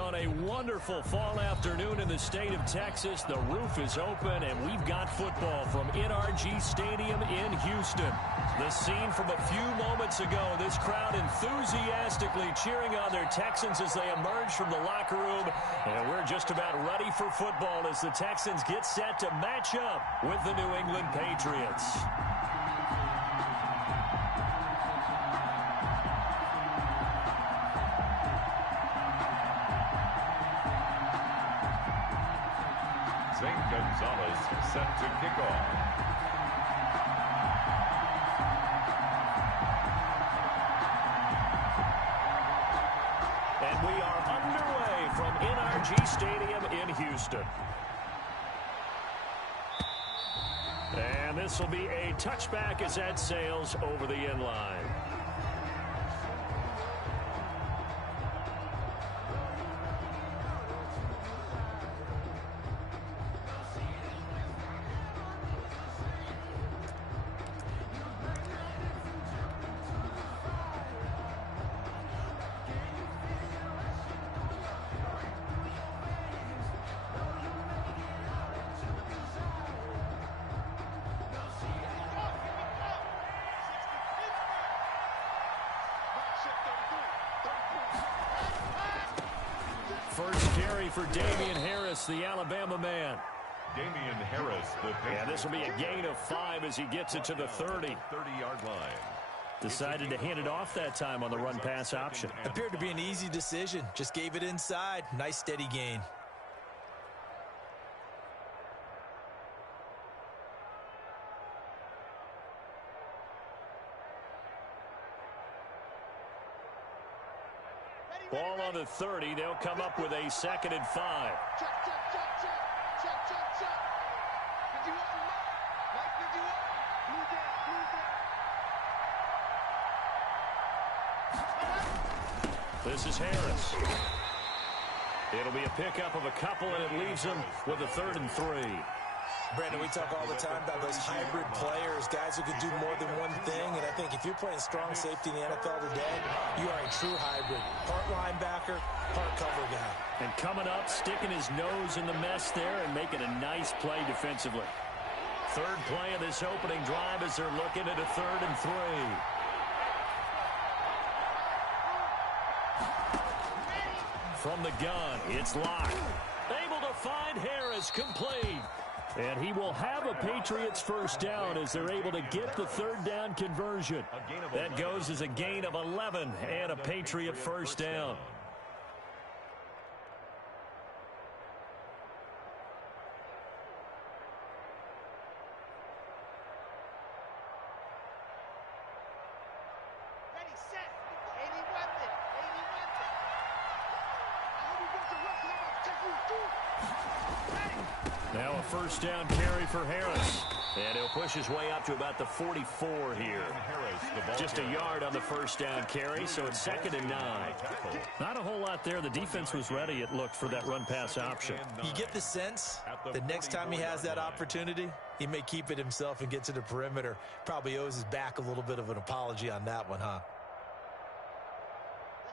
On a wonderful fall afternoon in the state of Texas, the roof is open, and we've got football from NRG Stadium in Houston. The scene from a few moments ago, this crowd enthusiastically cheering on their Texans as they emerge from the locker room. And we're just about ready for football as the Texans get set to match up with the New England Patriots. Gonzalez set to kick off. And we are underway from NRG Stadium in Houston. And this will be a touchback as that sails over the end line. First carry for Damian Harris, the Alabama man. Damian Harris, and this will be a gain of 5 as he gets it to the 30-yard line. Decided to hand it off that time on the run-pass option. Appeared to be an easy decision. Just gave it inside. Nice, steady gain. Ball on the 30. They'll come up with a 2nd and 5. This is Harris. It'll be a pickup of a couple, and it leaves them with a 3rd and 3. Brandon, we talk all the time about those hybrid players, guys who can do more than one thing. And I think if you're playing strong safety in the NFL today, you are a true hybrid. Part linebacker, part cover guy. And coming up, sticking his nose in the mess there and making a nice play defensively. 3rd play of this opening drive as they're looking at a 3rd and 3. From the gun, it's Locke. Able to find Harris, complete. And he will have a Patriots first down as they're able to get the 3rd down conversion. That goes as a gain of 11 and a Patriot first down. Now a first down carry for Harris. And he'll push his way up to about the 44 here. Just a yard on the first down carry, so it's 2nd and 9. Not a whole lot there. The defense was ready, it looked, for that run-pass option. You get the sense the next time he has that opportunity, he may keep it himself and get to the perimeter. Probably owes his back a little bit of an apology on that one, huh?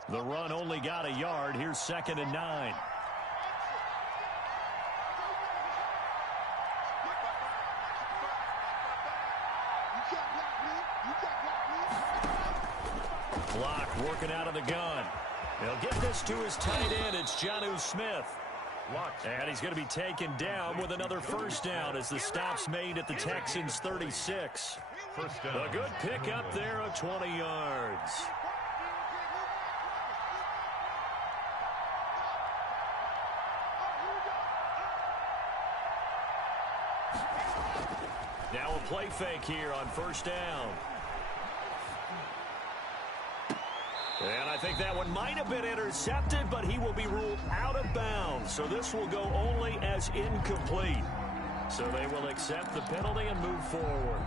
The run only got a yard. Here's 2nd and 9. Block working out of the gun. They'll get this to his tight end. It's Jonnu Smith. And he's going to be taken down with another first down as the stop's made at the Texans' 36. A good pickup there of 20 yards. Now a play fake here on first down. And I think that one might have been intercepted, but he will be ruled out of bounds. So this will go only as incomplete. So they will accept the penalty and move forward.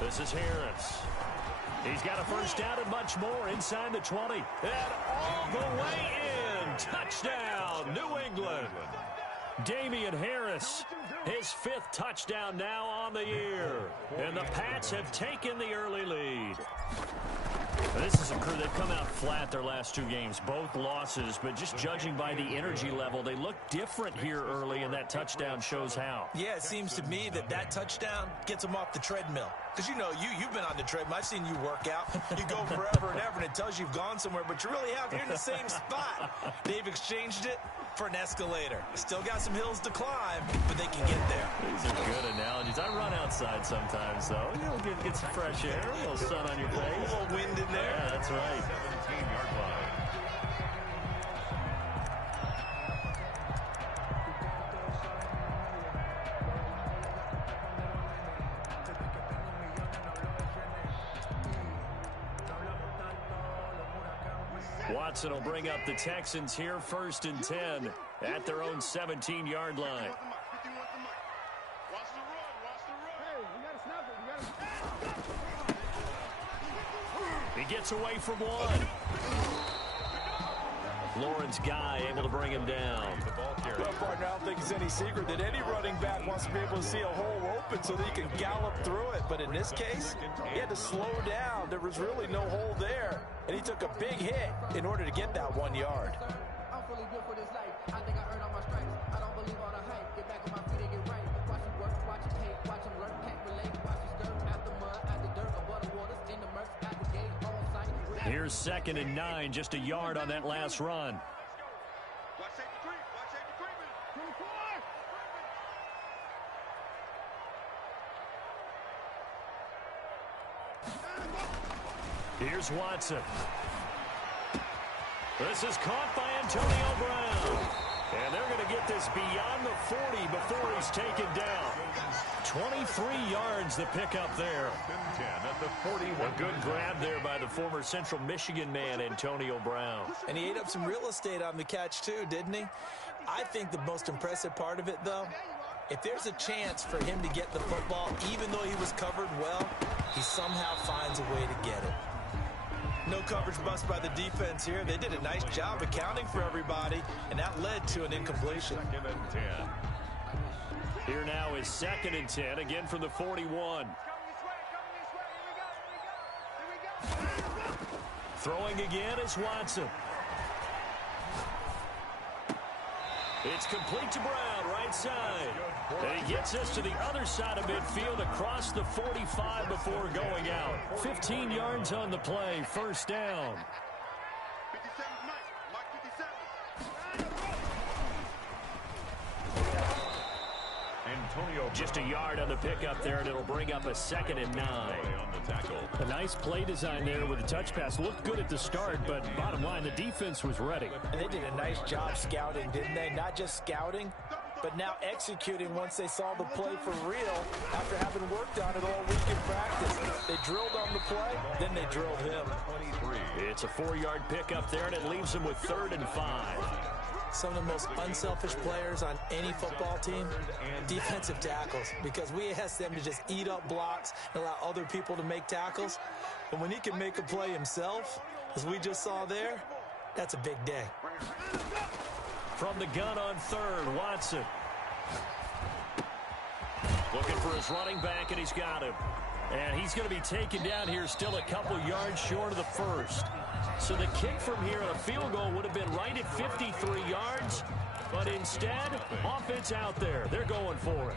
This is Harris. He's got a first down and much more inside the 20. And all the way in. Touchdown, New England. Damian Harris, his 5th touchdown now on the year. And the Pats have taken the early lead. This is a crew. They've come out flat their last 2 games, both losses, but just judging by the energy level, they look different here early, and that touchdown shows how. Yeah, it seems to me that touchdown gets them off the treadmill. Because, you know, you've been on the treadmill. I've seen you work out. You go forever and ever, and it tells you you've gone somewhere, but you really have. You're in the same spot. They've exchanged it for an escalator. Still got some hills to climb, but they can get there. These are good analogies. I run outside sometimes, though. You know, get some fresh air, a little sun on your face. A little wind in there. Yeah, that's right. 17-yard line. Watson will bring up the Texans here, 1st and 10 at their own 17-yard line. He gets away from one. Lawrence Guy able to bring him down. Well, partner, I don't think it's any secret that any running back wants to be able to see a hole open so that he can gallop through it. But in this case, he had to slow down. There was really no hole there. And he took a big hit in order to get that 1 yard. I'm fully built for this life. I think I earned all my stripes. I don't believe all the hype. Get back on my feet and get right. Watch him work, watch him take, watch him learn, can't relate. Watch him stir out the mud, out the dirt, above the waters, in the murk, out the gate, on sight. Here's 2nd and 9, just a yard on that last run. Here's Watson. This is caught by Antonio Brown. And they're going to get this beyond the 40 before he's taken down. 23 yards the pickup there. 10 at the 41. A good grab there by the former Central Michigan man, Antonio Brown. And he ate up some real estate on the catch, too, didn't he? I think the most impressive part of it, though, if there's a chance for him to get the football, even though he was covered well, he somehow finds a way to get it. No coverage bust by the defense here. They did a nice job accounting for everybody, and that led to an incompletion. 2nd and 10. Here now is 2nd and 10, again from the 41. Throwing again is Watson. It's complete to Brown, right side. And he gets us to the other side of midfield across the 45 before going out. 15 yards on the play, 1st down. Just a yard on the pickup there, and it'll bring up a 2nd and 9. A nice play design there with a touch pass. Looked good at the start, but bottom line, the defense was ready. And they did a nice job scouting, didn't they? Not just scouting, but now executing once they saw the play for real after having worked on it all week in practice. They drilled on the play, then they drilled him. It's a 4-yard pickup there, and it leaves them with 3rd and 5. Some of the most unselfish players on any football team, defensive tackles, because we ask them to just eat up blocks and allow other people to make tackles. But when he can make a play himself, as we just saw there, that's a big day. From the gun on 3rd, Watson. Looking for his running back, and he's got him. And he's going to be taken down here, still a couple yards short of the 1st. So the kick from here on a field goal would have been right at 53 yards. But instead, offense out there. They're going for it.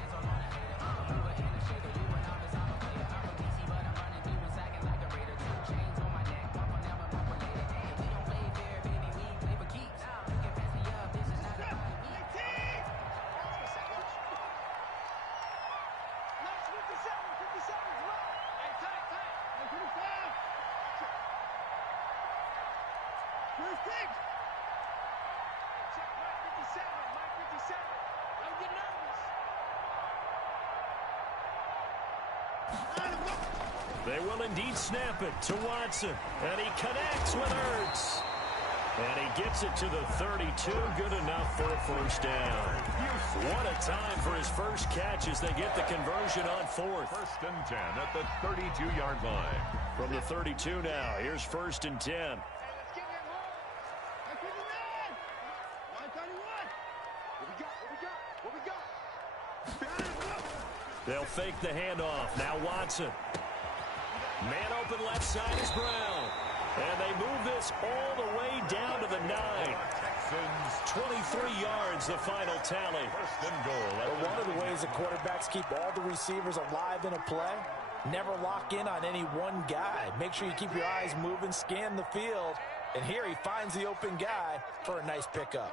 They will indeed snap it to Watson. And he connects with Ertz. And he gets it to the 32. Good enough for a 1st down. What a time for his first catch as they get the conversion on 4th. 1st and 10 at the 32-yard line. From the 32 now, here's 1st and 10. They'll fake the handoff. Now Watson. Man open left side is Brown. And they move this all the way down to the 9. 23 yards, the final tally. First and goal. One of the ways that quarterbacks keep all the receivers alive in a play, never lock in on any one guy. Make sure you keep your eyes moving, scan the field. And here he finds the open guy for a nice pickup.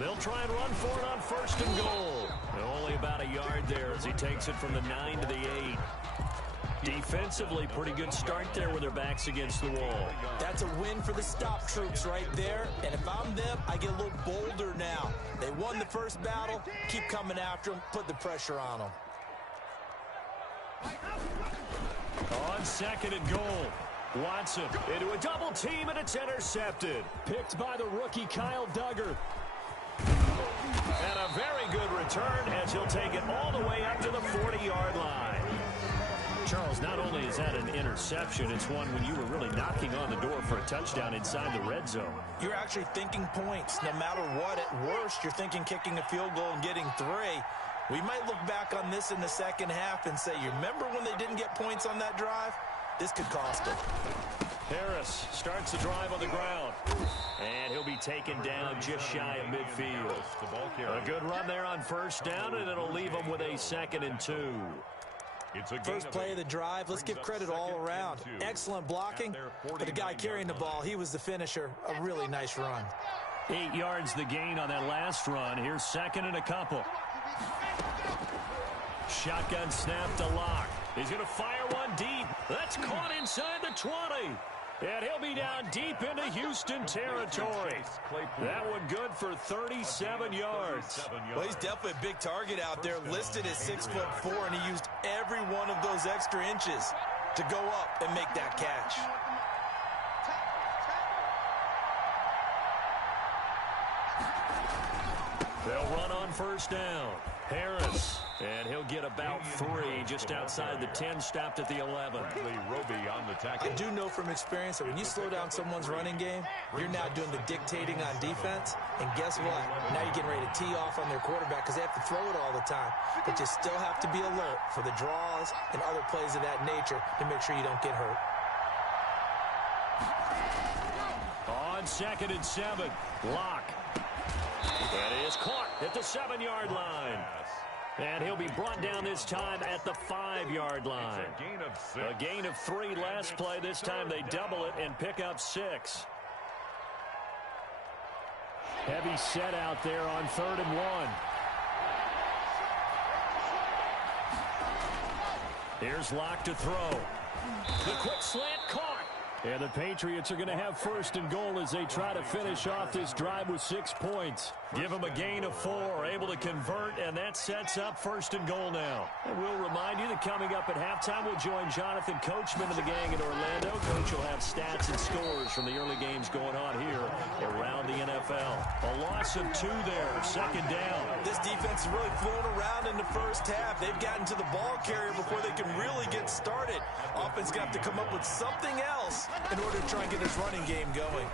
They'll try and run for it on first and goal. Only about a yard there as he takes it from the 9 to the 8. Defensively, pretty good start there with their backs against the wall. That's a win for the stop troops right there. And if I'm them, I get a little bolder now. They won the first battle. Keep coming after them. Put the pressure on them. On second and goal. Watson into a double team, and it's intercepted. Picked by the rookie Kyle Duggar. And a very good return as he'll take it all the way up to the 40-yard line. Charles, not only is that an interception, it's one when you were really knocking on the door for a touchdown inside the red zone. You're actually thinking points. No matter what, at worst, you're thinking kicking a field goal and getting 3. We might look back on this in the second half and say, you remember when they didn't get points on that drive? This could cost them. Harris starts the drive on the ground. And he'll be taken down just shy of midfield. A good run there on first down, and it'll leave him with a 2nd and 2. First play of the drive, let's give credit all around. Excellent blocking, but the guy carrying the ball, he was the finisher. A really nice run. 8 yards the gain on that last run. Here's 2nd and a couple. Shotgun snap to Locke. He's going to fire one deep. That's caught inside the 20. And he'll be down deep into Houston territory. That one good for 37 yards. Well, he's definitely a big target out there, listed as 6'4", and he used every one of those extra inches to go up and make that catch. They'll run on first down. Harris, and he'll get about 3 just outside the 10, stopped at the 11. I do know from experience that when you slow down someone's running game, you're now doing the dictating on defense, and guess what? Now you're getting ready to tee off on their quarterback because they have to throw it all the time. But you still have to be alert for the draws and other plays of that nature to make sure you don't get hurt. On 2nd and 7, Locke. And he is caught at the 7-yard line. And he'll be brought down this time at the 5-yard line. A gain of 3 last play. This time they double it and pick up 6. Heavy set out there on 3rd and 1. Here's Locke to throw. The quick slant caught. And the Patriots are going to have 1st and goal as they try to finish off this drive with 6 points. Give them a gain of 4, able to convert, and that sets up 1st and goal now. And we'll remind you that coming up at halftime, we'll join Jonathan Coachman and the gang in Orlando. Coach will have stats and scores from the early games going on here around the NFL. A loss of 2 there, 2nd down. This defense is really flown around in the first half. They've gotten to the ball carrier before they can really get started. Offense got to come up with something else in order to try and get this running game going.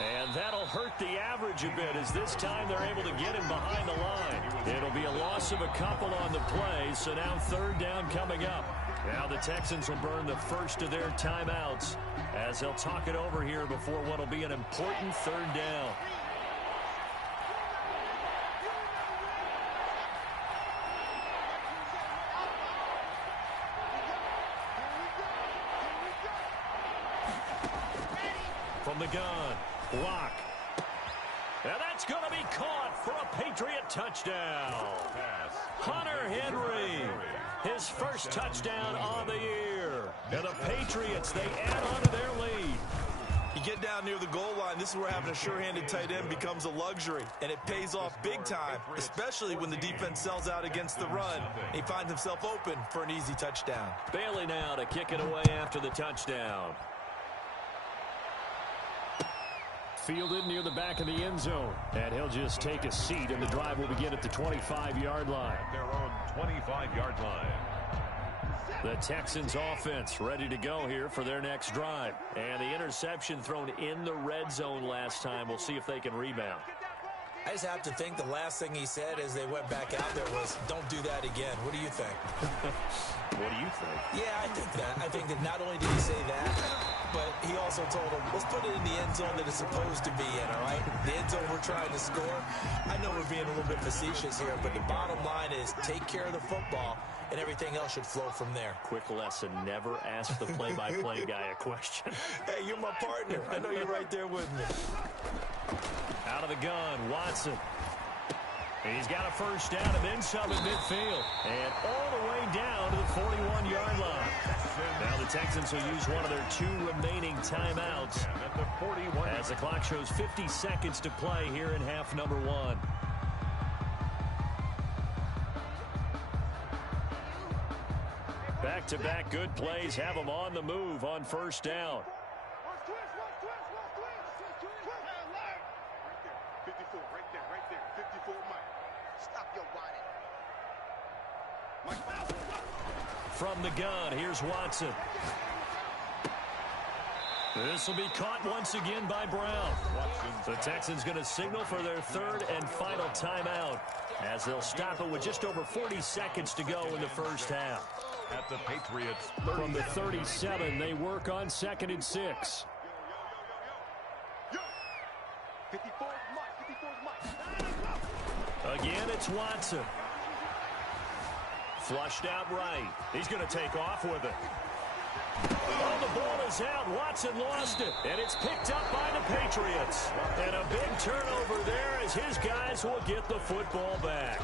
And that'll hurt the average a bit as this time they're able to get him behind the line. It'll be a loss of a couple on the play, so now 3rd down coming up. Now the Texans will burn the first of their timeouts as they'll talk it over here before what will be an important 3rd down. From the gun, Locke. And that's going to be caught for a Patriot touchdown. Hunter Henry, his first touchdown on the year. And the Patriots, they add on to their lead. You get down near the goal line, this is where having a sure-handed tight end becomes a luxury. And it pays off big time, especially when the defense sells out against the run. He finds himself open for an easy touchdown. Bailey now to kick it away after the touchdown. Fielded near the back of the end zone. And he'll just take a seat, and the drive will begin at the 25-yard line. Their own 25-yard line. The Texans offense ready to go here for their next drive. And the interception thrown in the red zone last time. We'll see if they can rebound. I just have to think the last thing he said as they went back out there was, don't do that again. What do you think? What do you think? Yeah, I think that. I think that not only did he say that, but he also told him, let's put it in the end zone that it's supposed to be in, all right? The end zone we're trying to score. I know we're being a little bit facetious here, but the bottom line is take care of the football, and everything else should flow from there. Quick lesson, never ask the play-by-play guy a question. Hey, you're my partner. I know you're right there with me. Out of the gun, Watson. And he's got a first down and then some at midfield. And all the way down to the 41-yard line. Now the Texans will use one of their 2 remaining timeouts as the clock shows 50 seconds to play here in half number 1. Back-to-back good plays have them on the move on first down. 54, right there. 54, Mike. Stop your whining. From the gun, here's Watson. This will be caught once again by Brown. The Texans going to signal for their 3rd and final timeout as they'll stop it with just over 40 seconds to go in the first half. At the Patriots. From the 37, they work on 2nd and 6. 54, Mike. 54, Mike. Again, it's Watson. Flushed out right. He's going to take off with it. Oh, the ball is out. Watson lost it. And it's picked up by the Patriots. And a big turnover there as his guys will get the football back.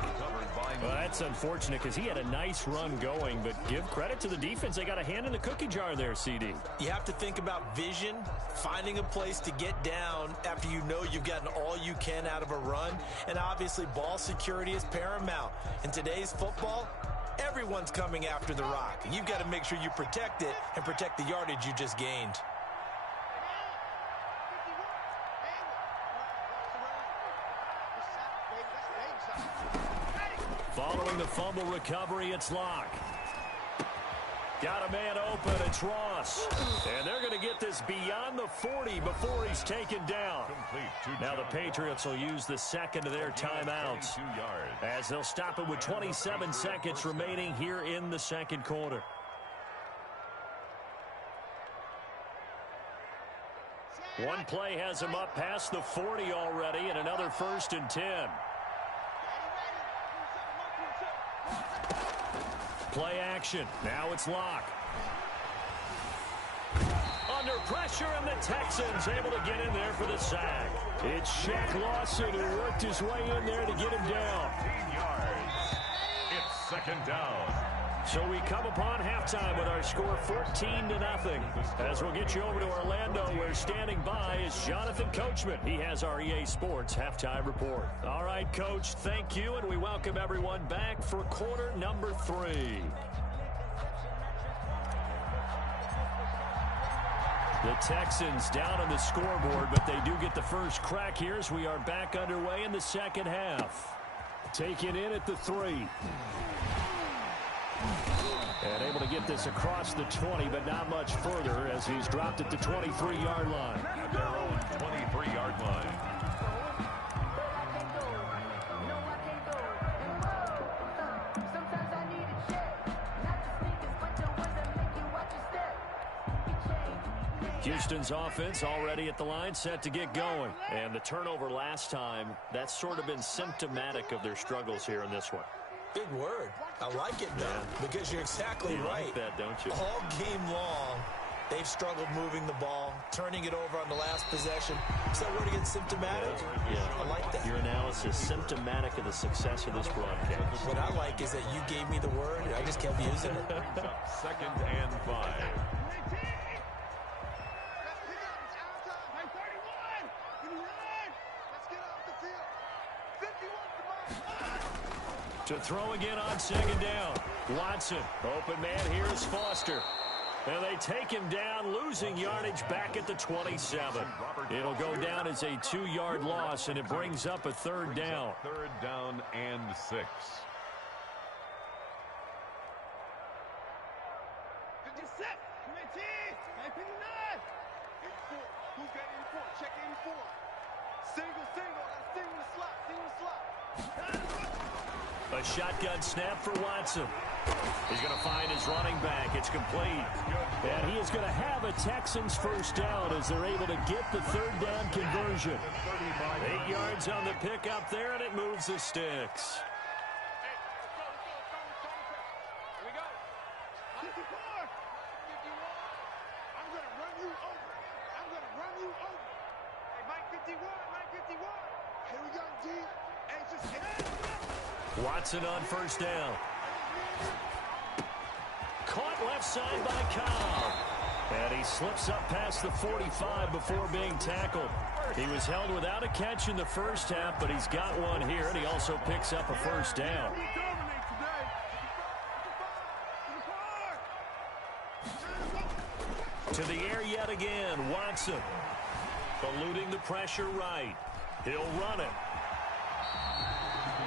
Well, that's unfortunate because he had a nice run going, but give credit to the defense. They got a hand in the cookie jar there, CD. You have to think about vision, finding a place to get down after you know you've gotten all you can out of a run, and obviously ball security is paramount. In today's football, everyone's coming after the rock. You've got to make sure you protect it and protect the yardage you just gained. Following the fumble recovery, it's Locke. Got a man open, it's Ross. And they're going to get this beyond the 40 before he's taken down. Now the Patriots will use the second of their timeouts as they'll stop it with 27 seconds remaining here in the second quarter. One play has him up past the 40 already, and another 1st and 10. Play action. Now it's Locke. Under pressure, and the Texans able to get in there for the sack. It's Shaq Lawson who worked his way in there to get him down. 15 yards. It's 2nd down. So we come upon halftime with our score 14-0. As we'll get you over to Orlando, where standing by is Jonathan Coachman. He has our EA Sports halftime report. All right, Coach, thank you, and we welcome everyone back for quarter number 3. The Texans down on the scoreboard, but they do get the first crack here as we are back underway in the second half. Taken in at the 3. And able to get this across the 20, but not much further as he's dropped at the 23-yard line. At their own 23-yard line. Houston's offense already at the line, set to get going. And the turnover last time, that's sort of been symptomatic of their struggles here in this one. Big word. I like it, though, because you're exactly right. You like that, don't you? All game long, they've struggled moving the ball, turning it over on the last possession. Is that word against symptomatic? Yeah. I like that. Your analysis, symptomatic of the success of this broadcast. What I like is that you gave me the word, and I just kept using it. 2nd and 5. To throw again on 2nd down. Watson, open man, here's Foster. And they take him down, losing yardage back at the 27. It'll go down as a 2-yard loss, and it brings up a 3rd down. 3rd down and 6. A shotgun snap for Watson. He's going to find his running back. It's complete. And he is going to have a Texans first down as they're able to get the third down conversion. 8 yards on the pickup there, and it moves the sticks. Watson on first down. Caught left side by Cobb. And he slips up past the 45 before being tackled. He was held without a catch in the first half, but he's got one here, and he also picks up a first down. To the air yet again, Watson. Eluding the pressure right. He'll run it.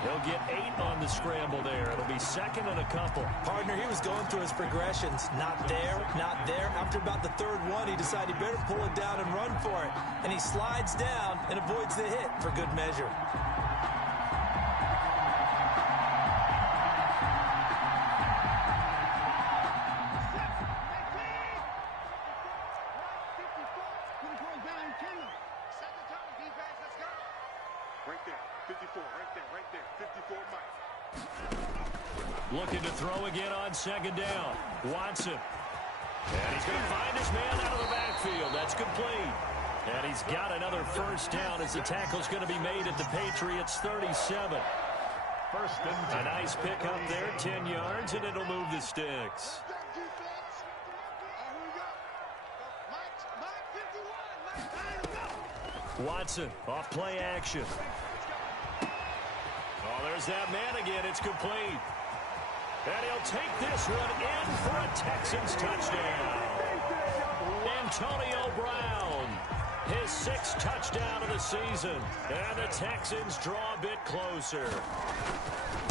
He'll get 8 on the scramble there. It'll be second and a couple. Partner, he was going through his progressions. Not there, not there. After about the third one, he decided he better pull it down and run for it. And he slides down and avoids the hit for good measure. Looking to throw again on second down. Watson. And he's going to find his man out of the backfield. That's complete. And he's got another first down as the tackle's going to be made at the Patriots' 37. First and 10. A nice pickup there, 10 yards, and it'll move the sticks. Watson off play action. Oh, there's that man again. It's complete. And he'll take this one in for a Texans touchdown. Antonio Brown, his 6th touchdown of the season. And the Texans draw a bit closer.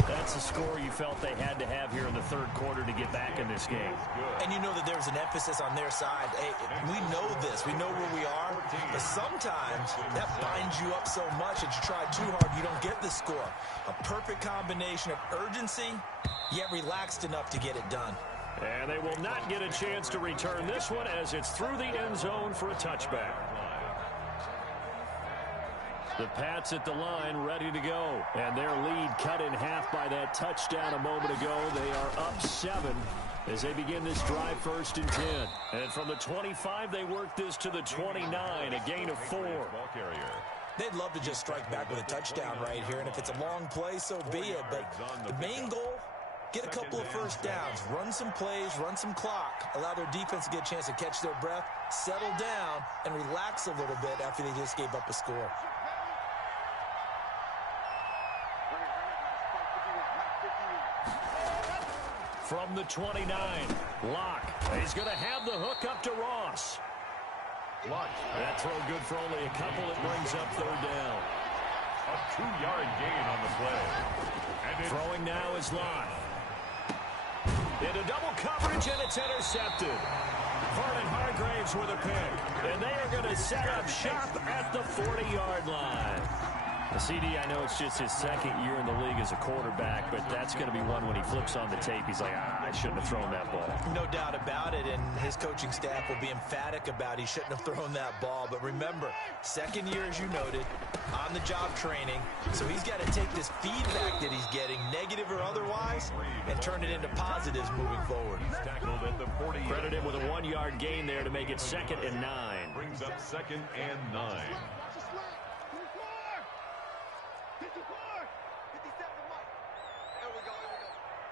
That's the score you felt they had to have here in the third quarter to get back in this game. And you know that there's an emphasis on their side. Hey, we know this. We know where we are. But sometimes that binds you up so much that you try too hard, you don't get the score. A perfect combination of urgency, yet relaxed enough to get it done. And they will not get a chance to return this one as it's through the end zone for a touchback. The Pats at the line ready to go. And their lead cut in half by that touchdown a moment ago. They are up 7 as they begin this drive, 1st and 10. And from the 25, they work this to the 29, a gain of 4. They'd love to just strike back with a touchdown right here, and if it's a long play, so be it. But the main goal, get a couple of first downs, run some plays, run some clock, allow their defense to get a chance to catch their breath, settle down, and relax a little bit after they just gave up a score. From the 29, Locke. He's going to have the hook up to Ross. Locke. That throw good for only a couple. It brings up third down. A 2-yard gain on the play. And throwing now is Locke. Into double coverage, and it's intercepted. Vernon Hargraves with a pick. And they are going to set up shop at the 40-yard line. The CD, I know it's just his 2nd year in the league as a quarterback, but that's going to be one when he flips on the tape. He's like, I shouldn't have thrown that ball. No doubt about it, and his coaching staff will be emphatic about he shouldn't have thrown that ball. But remember, 2nd year, as you noted, on-the-job training, so he's got to take this feedback that he's getting, negative or otherwise, and turn it into positives moving forward. He's tackled at the 40. Credit him with a 1-yard gain there to make it 2nd and 9. Brings up 2nd and 9. 57, Mike. There we go.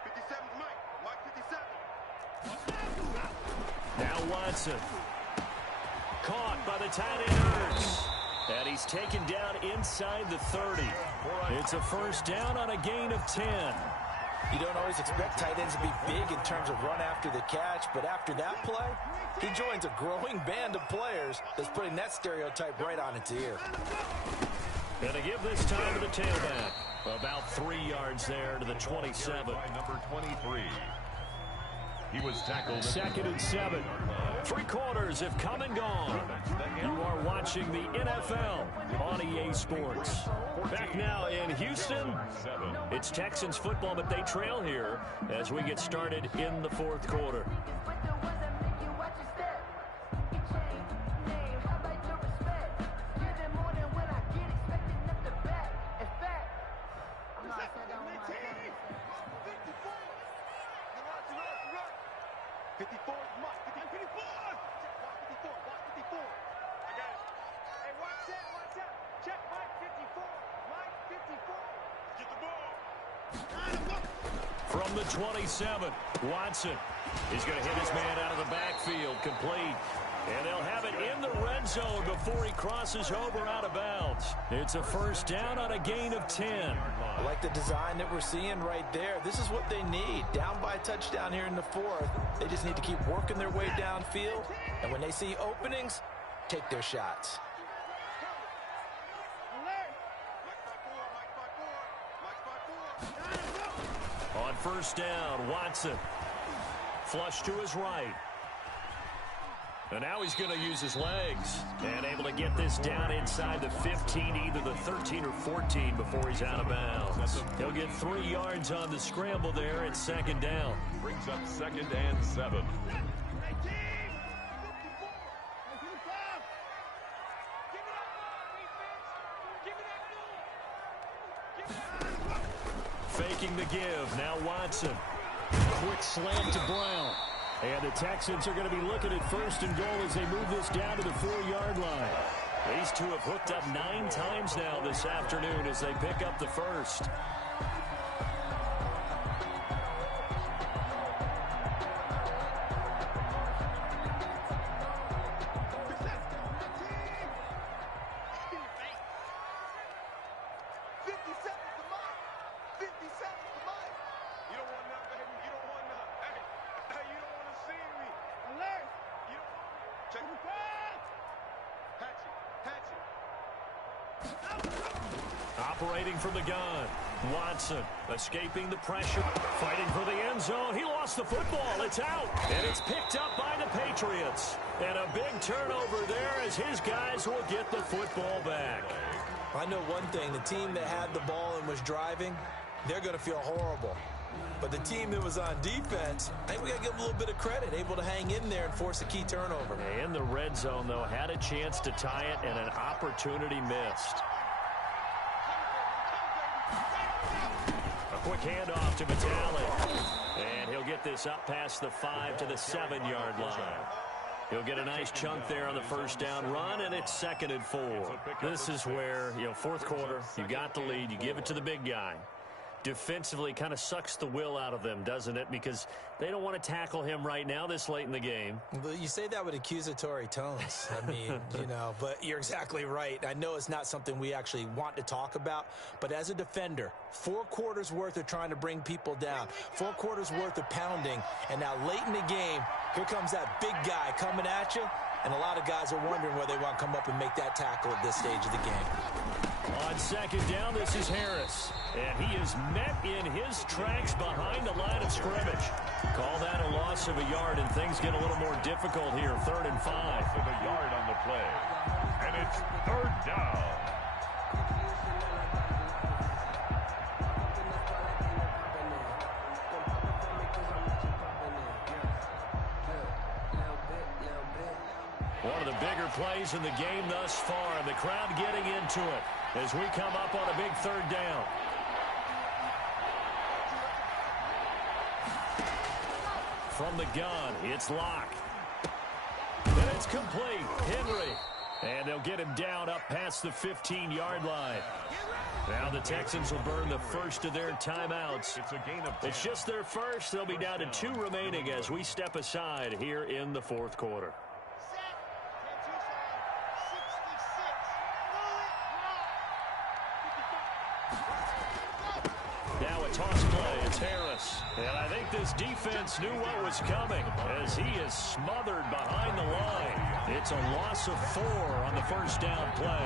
57, Mike 57. Now Watson. Caught by the tight end Hurts. And he's taken down inside the 30. It's a first down on a gain of 10. You don't always expect tight ends to be big in terms of run after the catch, but after that play, he joins a growing band of players that's putting that stereotype right on its ear. And to give this time to the tailback. About 3 yards there to the 27. Number 23. He was tackled. 2nd and 7. 3 quarters have come and gone. You are watching watching the NFL on EA Sports. Back now in Houston, it's Texans football, but they trail here as we get started in the fourth quarter. From the 27, Watson is going to hit his man out of the backfield, complete. And they'll have it in the red zone before he crosses over out of bounds. It's a first down on a gain of 10. I like the design that we're seeing right there. This is what they need. Down by a touchdown here in the fourth. They just need to keep working their way downfield. And when they see openings, take their shots. On first down, Watson. Flush to his right. And now he's going to use his legs. And able to get this down inside the 15, either the 13 or 14 before he's out of bounds. He'll get 3 yards on the scramble there at second down. Brings up 2nd and 7. Faking the give. Now Watson. Quick slant to Brown. And the Texans are going to be looking at first and goal as they move this down to the 4-yard line. These two have hooked up 9 times now this afternoon as they pick up the first. Operating from the gun, Watson escaping the pressure, fighting for the end zone. He lost the football. It's out, and it's picked up by the Patriots. And a big turnover there as his guys will get the football back. I know one thing. The team that had the ball and was driving, they're going to feel horrible. But the team that was on defense, I think we got to give them a little bit of credit, able to hang in there and force a key turnover. In the red zone, though, had a chance to tie it, and an opportunity missed. A quick handoff to Vitale. And he'll get this up past the 5 to the 7-yard line. He'll get a nice chunk there on the first down run, and it's 2nd and 4. This is where, fourth quarter, you got the lead, you give it to the big guy. Defensively kind of sucks the will out of them, doesn't it? Because they don't want to tackle him right now this late in the game. But you say that with accusatory tones. I mean, but you're exactly right. I know it's not something we actually want to talk about, but as a defender, 4 quarters worth of trying to bring people down, 4 quarters worth of pounding, and now late in the game, here comes that big guy coming at you, and a lot of guys are wondering whether they want to come up and make that tackle at this stage of the game. On second down, this is Harris. And he is met in his tracks behind the line of scrimmage. Call that a loss of a yard, and things get a little more difficult here. 3rd and 5. Loss of a yard on the play. And it's 3rd down. One of the bigger plays in the game thus far, and the crowd getting into it as we come up on a big 3rd down. From the gun, it's Locke. And it's complete. Henry. And they'll get him down up past the 15-yard line. Now the Texans will burn the first of their timeouts. It's just their first. They'll be down to 2 remaining as we step aside here in the fourth quarter. Now a toss play. It's Harris. And I think this defense knew what was coming as he is smothered behind the line. It's a loss of 4 on the first down play.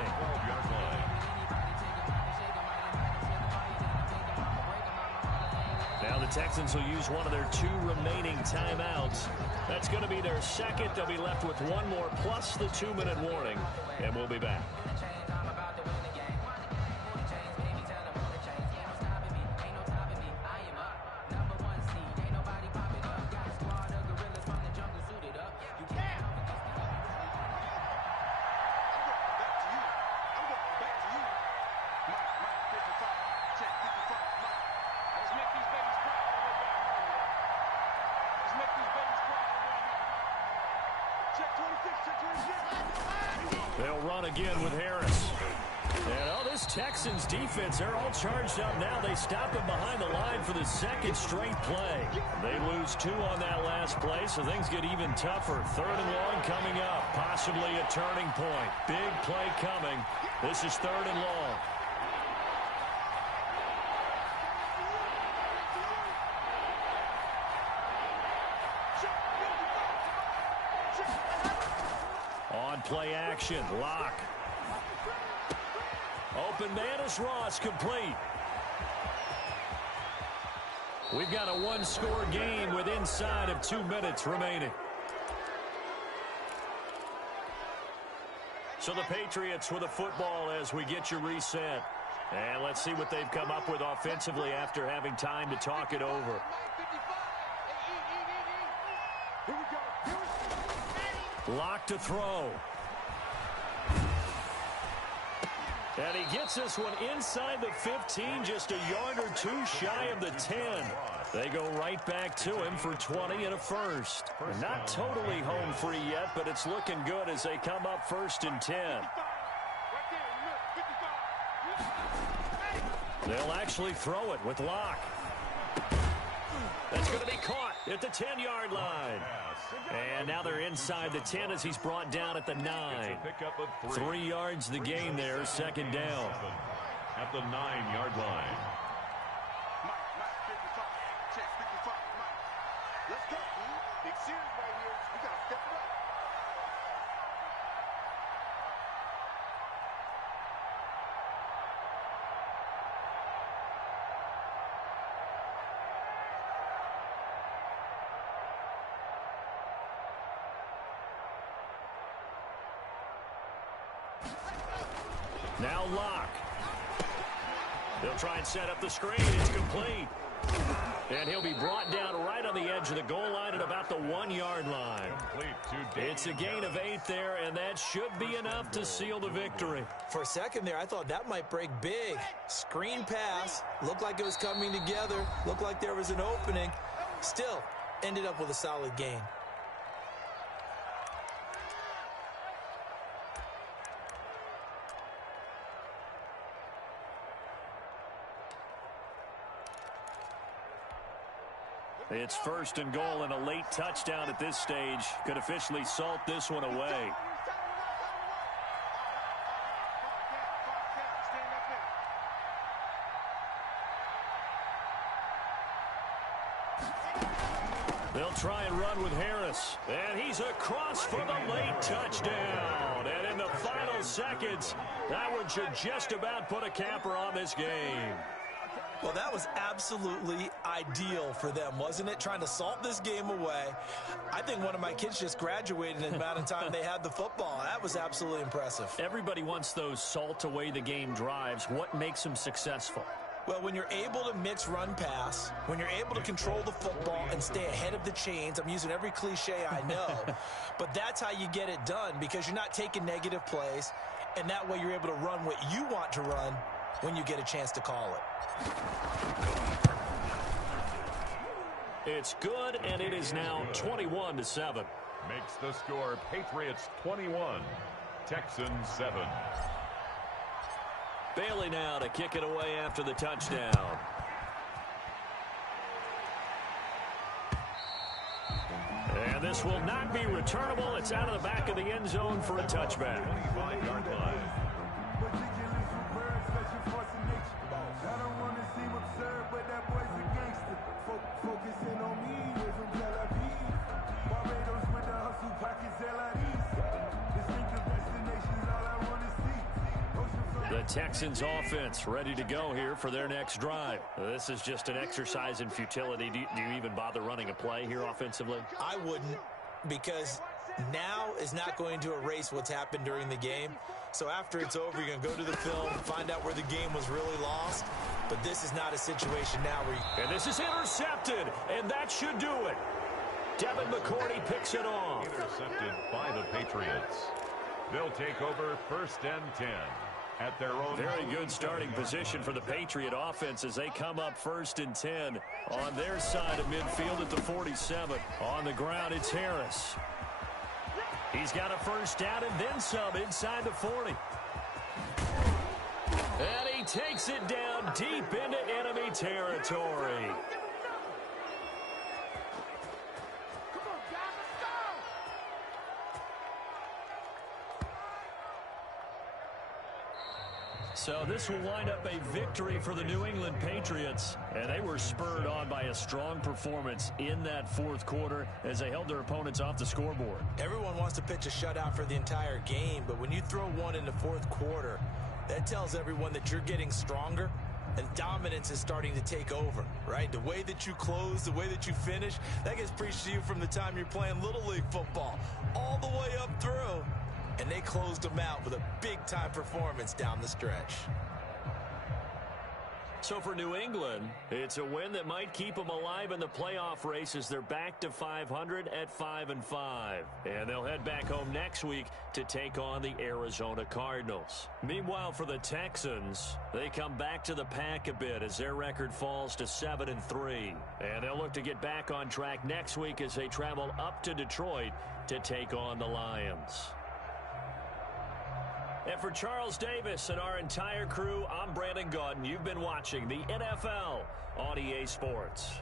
Now the Texans will use one of their 2 remaining timeouts. That's going to be their second. They'll be left with 1 more plus the 2-minute warning, and we'll be back. They'll run again with Harris. And this Texans defense, they're all charged up now. They stop him behind the line for the second straight play. They lose 2 on that last play, so things get even tougher. 3rd and long coming up, possibly a turning point. Big play coming. This is 3rd and long. On play action, Locke. Open man is Ross, complete. We've got a 1-score game with inside of 2 minutes remaining. So the Patriots with a football as we get you reset. And let's see what they've come up with offensively after having time to talk it over. Locke to throw. And he gets this one inside the 15, just a yard or 2 shy of the 10. They go right back to him for 20 and a first. Not totally home free yet, but it's looking good as they come up 1st and 10. They'll actually throw it with Locke. That's going to be caught at the 10-yard line. And now they're inside the 10 as he's brought down at the 9. 3 yards the gain there, 2nd down. At the 9-yard line. Let's go, dude. Big series right here. We got to step it up. Now Locke. They'll try and set up the screen. It's complete. And he'll be brought down right on the edge of the goal line at about the 1-yard line. It's a gain of 8 there, and that should be enough to seal the victory. For a second there, I thought that might break big. Screen pass. Looked like it was coming together. Looked like there was an opening. Still, ended up with a solid gain. It's 1st and goal, and a late touchdown at this stage could officially salt this one away. They'll try and run with Harris, and he's across for the late touchdown. And in the final seconds, that one should just about put a capper on this game. Well, that was absolutely ideal for them, wasn't it? Trying to salt this game away. I think one of my kids just graduated in the amount of time they had the football. That was absolutely impressive. Everybody wants those salt away the game drives. What makes them successful? Well, when you're able to mix run pass, when you're able to control the football and stay ahead of the chains, I'm using every cliche I know, but that's how you get it done, because you're not taking negative plays, and that way you're able to run what you want to run when you get a chance to call it. It's good, and it is now 21-7. Makes the score Patriots 21, Texans 7. Bailey now to kick it away after the touchdown. And this will not be returnable. It's out of the back of the end zone for a touchback. 25-yard line. The Texans offense ready to go here for their next drive. This is just an exercise in futility. Do you even bother running a play here offensively? I wouldn't, because now is not going to erase what's happened during the game. So after it's over, you're going to go to the film, find out where the game was really lost. But this is not a situation now where you... And this is intercepted, and that should do it. Devin McCourty picks it off. Intercepted by the Patriots. They'll take over 1st and 10 at their own. Very good starting position for the Patriot offense as they come up 1st and 10 on their side of midfield at the 47. On the ground, it's Harris. He's got a 1st down and then some inside the 40. And he takes it down deep into enemy territory. So this will wind up a victory for the New England Patriots, and they were spurred on by a strong performance in that 4th quarter as they held their opponents off the scoreboard. Everyone wants to pitch a shutout for the entire game, but when you throw one in the 4th quarter, that tells everyone that you're getting stronger and dominance is starting to take over, right? The way that you close, the way that you finish, that gets preached to you from the time you're playing Little League football all the way up through. And they closed them out with a big-time performance down the stretch. So for New England, it's a win that might keep them alive in the playoff race as they're back to 500 at 5-5. And they'll head back home next week to take on the Arizona Cardinals. Meanwhile, for the Texans, they come back to the pack a bit as their record falls to 7-3. And they'll look to get back on track next week as they travel up to Detroit to take on the Lions. And for Charles Davis and our entire crew, I'm Brandon Gaudin. You've been watching the NFL on EA Sports.